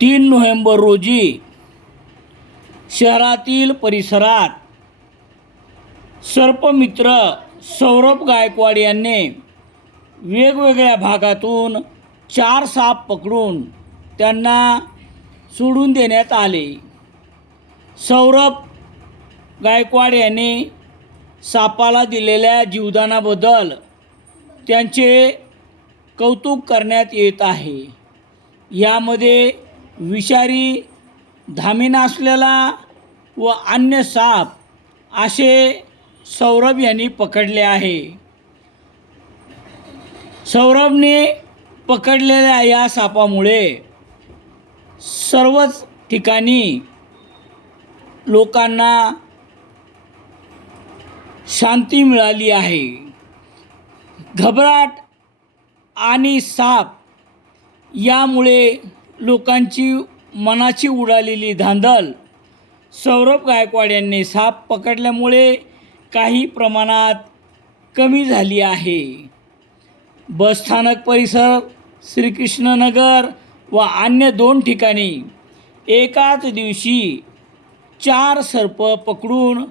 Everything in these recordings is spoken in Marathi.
तीन नोव्हेंबर रोजी शहरातील परिसरात सर्पमित्र सौरभ गायकवाड यांनी वेगवेगळ्या भागातून चार साप पकडून त्यांना सोडून देण्यात आले. सौरभ गायकवाड यांनी सापाला दिलेल्या जीवदानाबद्दल त्यांचे कौतुक करण्यात येत आहे. यामध्ये विषारी धामिना असलेला व अन्य साप असे सौरभ यांनी पकडले आहे. सौरभने पकडलेल्या या सापामुळे सर्वच ठिकाणी लोकांना शांती मिळाली आहे. घबराट आणि साप यामुळे लोकांची मनाची उडालेली धांदल. सौरभ गायकवाड यांनी साप पकडल्यामुळे काही प्रमाणात कमी झाली आहे. बसस्थानक परिसर श्रीकृष्णनगर व अन्य दोन ठिकाणी एकाच दिवशी चार सर्प पकडून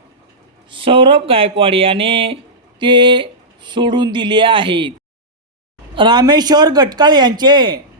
सौरभ गायकवाड याने ते सोडून दिले आहेत. रामेश्वर गटकाळ यांचे